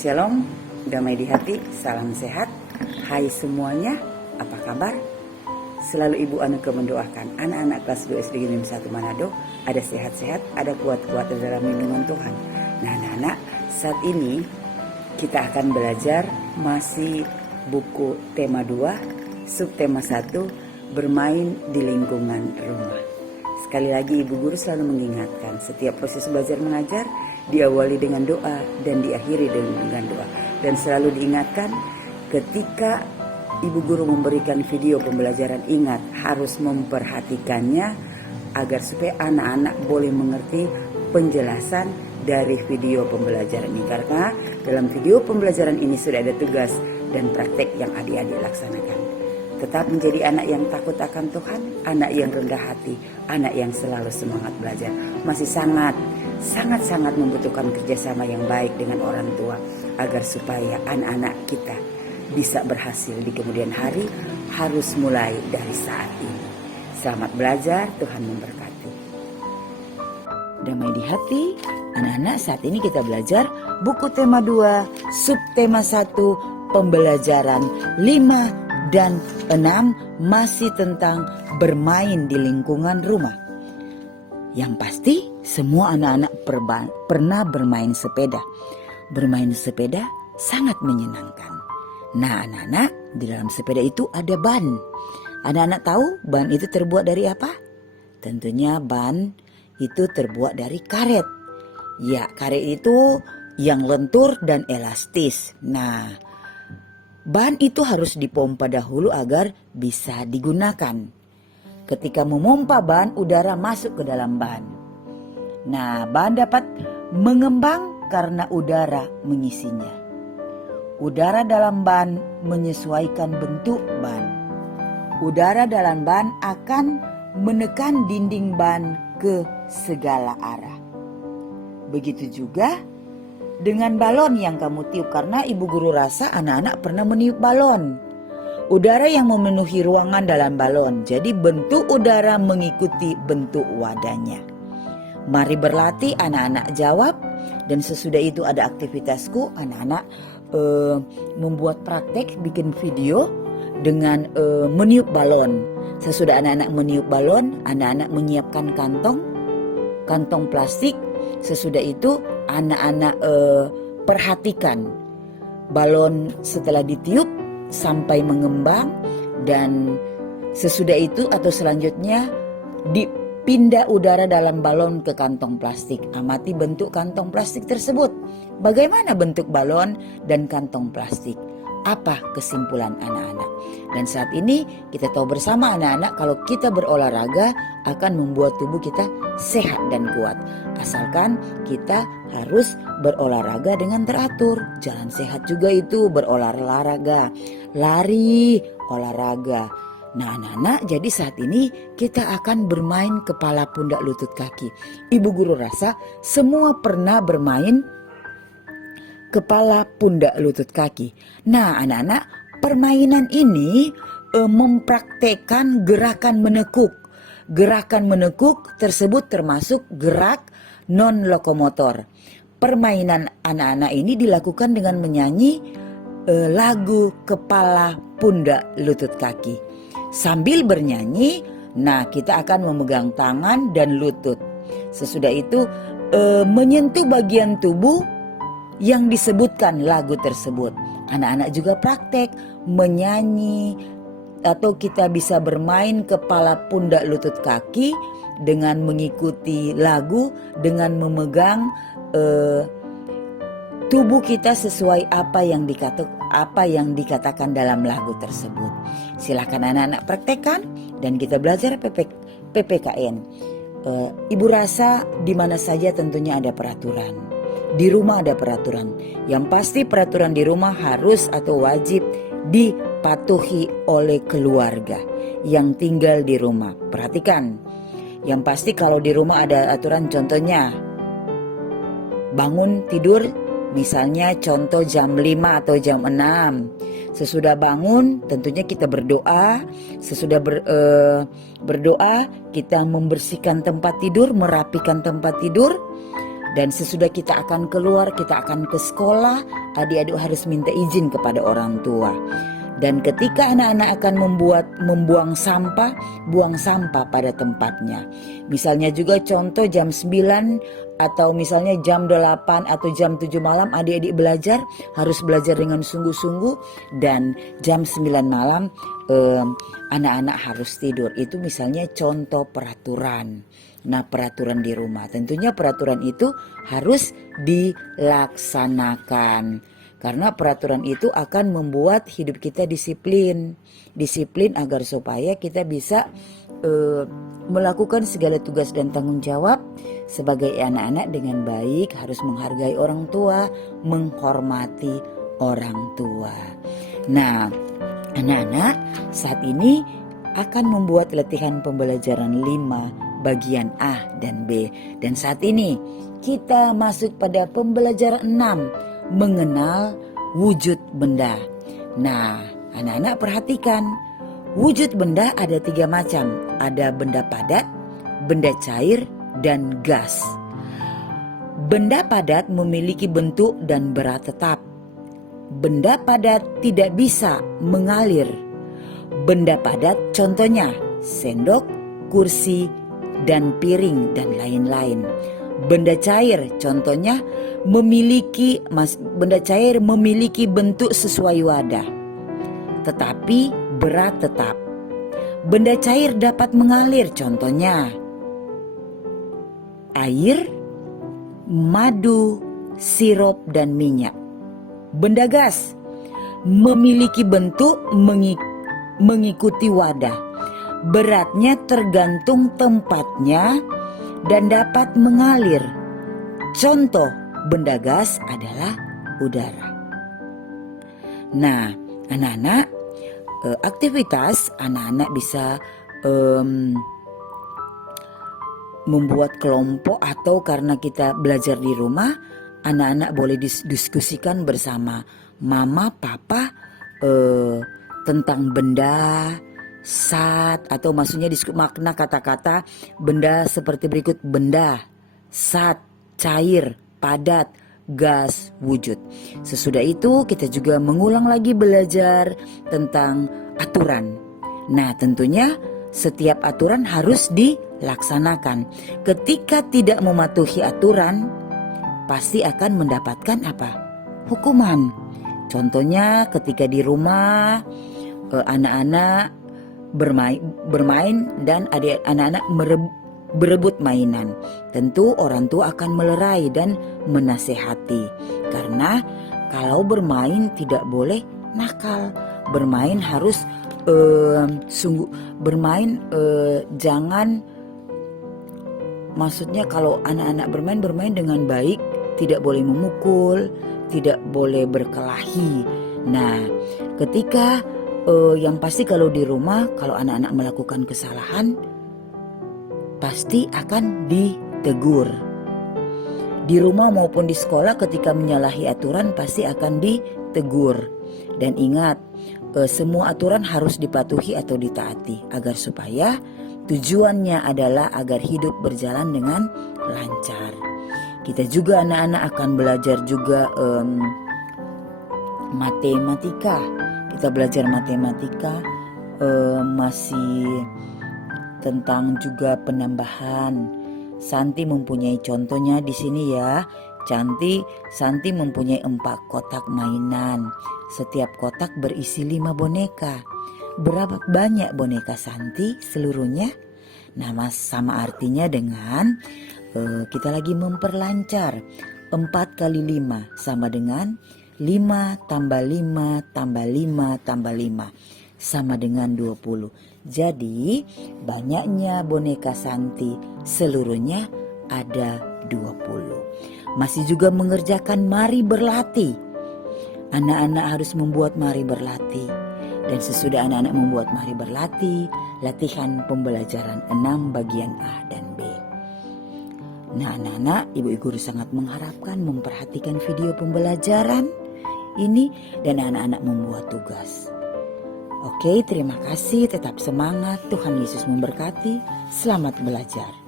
Shalom, damai di hati, salam sehat. Hai semuanya, apa kabar? Selalu Ibu Anuke mendoakan anak-anak kelas 2 SD Negeri 1 Manado ada sehat-sehat, ada kuat-kuat dalam lindungan Tuhan. Nah anak-anak, saat ini kita akan belajar masih buku tema 2, subtema 1, bermain di lingkungan rumah. Sekali lagi Ibu Guru selalu mengingatkan, setiap proses belajar mengajar diawali dengan doa dan diakhiri dengan doa. Dan selalu diingatkan ketika Ibu Guru memberikan video pembelajaran, ingat harus memperhatikannya agar supaya anak-anak boleh mengerti penjelasan dari video pembelajaran ini. Karena dalam video pembelajaran ini sudah ada tugas dan praktek yang adik-adik laksanakan. Tetap menjadi anak yang takut akan Tuhan, anak yang rendah hati, anak yang selalu semangat belajar. Masih sangat membutuhkan kerjasama yang baik dengan orang tua agar supaya anak-anak kita bisa berhasil di kemudian hari. Harus mulai dari saat ini. Selamat belajar, Tuhan memberkati. Damai di hati, anak-anak, saat ini kita belajar buku tema 2, subtema 1, pembelajaran 5 dan 6 masih tentang bermain di lingkungan rumah. Yang pasti semua anak-anak pernah bermain sepeda. Bermain sepeda sangat menyenangkan. Nah anak-anak, di dalam sepeda itu ada ban. Anak-anak tahu ban itu terbuat dari apa? Tentunya ban itu terbuat dari karet. Ya, karet itu yang lentur dan elastis. Nah, ban itu harus dipompa dahulu agar bisa digunakan. Ketika memompa ban, udara masuk ke dalam ban. Nah, ban dapat mengembang karena udara mengisinya. Udara dalam ban menyesuaikan bentuk ban. Udara dalam ban akan menekan dinding ban ke segala arah. Begitu juga dengan balon yang kamu tiup, karena Ibu Guru rasa anak-anak pernah meniup balon. Udara yang memenuhi ruangan dalam balon, jadi bentuk udara mengikuti bentuk wadahnya. Mari berlatih, anak-anak jawab. Dan sesudah itu ada aktivitasku, anak-anak membuat praktek bikin video dengan meniup balon. Sesudah anak-anak meniup balon, anak-anak menyiapkan kantong plastik. Sesudah itu anak-anak perhatikan balon setelah ditiup sampai mengembang, dan sesudah itu atau selanjutnya dipindah udara dalam balon ke kantong plastik. Amati bentuk kantong plastik tersebut. Bagaimana bentuk balon dan kantong plastik? Apa kesimpulan anak-anak? Dan saat ini kita tahu bersama anak-anak, kalau kita berolahraga akan membuat tubuh kita sehat dan kuat. Asalkan kita harus berolahraga dengan teratur. Jalan sehat juga itu berolahraga. Lari, olahraga. Nah anak-anak, jadi saat ini kita akan bermain kepala, pundak, lutut, kaki. Ibu Guru rasa semua pernah bermain kepala, pundak, lutut, kaki. Nah anak-anak, permainan ini mempraktekkan gerakan menekuk. Gerakan menekuk tersebut termasuk gerak non-lokomotor. Permainan anak-anak ini dilakukan dengan menyanyi lagu kepala, pundak, lutut, kaki. Sambil bernyanyi, nah kita akan memegang tangan dan lutut. Sesudah itu menyentuh bagian tubuh yang disebutkan lagu tersebut. Anak-anak juga praktek menyanyi, atau kita bisa bermain kepala, pundak, lutut, kaki dengan mengikuti lagu, dengan memegang tubuh kita sesuai apa yang dikatakan dalam lagu tersebut. Silakan anak-anak praktekkan dan kita belajar PPKN. Ibu rasa di mana saja tentunya ada peraturan. Di rumah ada peraturan. Yang pasti peraturan di rumah harus atau wajib dipatuhi oleh keluarga yang tinggal di rumah. Perhatikan. Yang pasti kalau di rumah ada aturan, contohnya bangun tidur, misalnya contoh jam 5 atau jam 6. Sesudah bangun tentunya kita berdoa. Sesudah berdoa kita membersihkan tempat tidur, merapikan tempat tidur. Dan sesudah kita akan keluar, kita akan ke sekolah, adik-adik harus minta izin kepada orang tua. Dan ketika anak-anak akan membuang sampah, buang sampah pada tempatnya. Misalnya juga contoh jam 9 atau misalnya jam 8 atau jam 7 malam adik-adik belajar, harus belajar dengan sungguh-sungguh. Dan jam 9 malam anak-anak harus tidur. Itu misalnya contoh peraturan. Nah, peraturan di rumah. Tentunya peraturan itu harus dilaksanakan. Karena peraturan itu akan membuat hidup kita disiplin. Disiplin agar supaya kita bisa melakukan segala tugas dan tanggung jawab sebagai anak-anak dengan baik. Harus menghargai orang tua, menghormati orang tua. Nah, anak-anak saat ini akan membuat latihan pembelajaran 5 bagian A dan B. Dan saat ini kita masuk pada pembelajaran 6. Mengenal wujud benda. Nah, anak-anak perhatikan, wujud benda ada 3 macam. Ada benda padat, benda cair, dan gas. Benda padat memiliki bentuk dan berat tetap. Benda padat tidak bisa mengalir. Benda padat contohnya sendok, kursi, dan piring, dan lain-lain. Benda cair contohnya benda cair memiliki bentuk sesuai wadah, tetapi berat tetap. Benda cair dapat mengalir contohnya air, madu, sirup, dan minyak. Benda gas memiliki bentuk mengikuti wadah. Beratnya tergantung tempatnya dan dapat mengalir. Contoh benda gas adalah udara. Nah, anak-anak, aktivitas anak-anak bisa membuat kelompok, atau karena kita belajar di rumah, anak-anak boleh diskusikan bersama mama, papa tentang benda, saat, atau maksudnya makna kata-kata benda seperti berikut: benda, saat, cair, padat, gas, wujud. Sesudah itu kita juga mengulang lagi belajar tentang aturan. Nah, tentunya setiap aturan harus dilaksanakan. Ketika tidak mematuhi aturan, pasti akan mendapatkan apa? Hukuman. Contohnya ketika di rumah anak-anak bermain dan anak-anak berebut mainan. Tentu orang tua akan melerai dan menasehati. Karena kalau bermain tidak boleh nakal. Bermain harus jangan, maksudnya kalau anak-anak bermain dengan baik, tidak boleh memukul, tidak boleh berkelahi. Nah, ketika yang pasti kalau di rumah, kalau anak-anak melakukan kesalahan, pasti akan ditegur. Di rumah maupun di sekolah ketika menyalahi aturan pasti akan ditegur. Dan ingat, semua aturan harus dipatuhi atau ditaati agar supaya tujuannya adalah agar hidup berjalan dengan lancar. Kita juga anak-anak akan belajar juga matematika. Kita belajar matematika masih tentang juga penambahan. Santi mempunyai contohnya di sini ya. Santi mempunyai 4 kotak mainan. Setiap kotak berisi 5 boneka. Berapa banyak boneka Santi seluruhnya? Nah, sama artinya dengan kita lagi memperlancar. 4 kali 5 sama dengan 5 tambah 5 tambah 5 tambah 5 sama dengan 20. Jadi banyaknya boneka Santi seluruhnya ada 20. Masih juga mengerjakan mari berlatih. Anak-anak harus membuat mari berlatih. Dan sesudah anak-anak membuat mari berlatih, latihan pembelajaran 6 bagian A dan B. Nah, anak-anak, ibu guru sangat mengharapkan memperhatikan video pembelajaran ini dan anak-anak membuat tugas. Oke, terima kasih, tetap semangat, Tuhan Yesus memberkati, selamat belajar.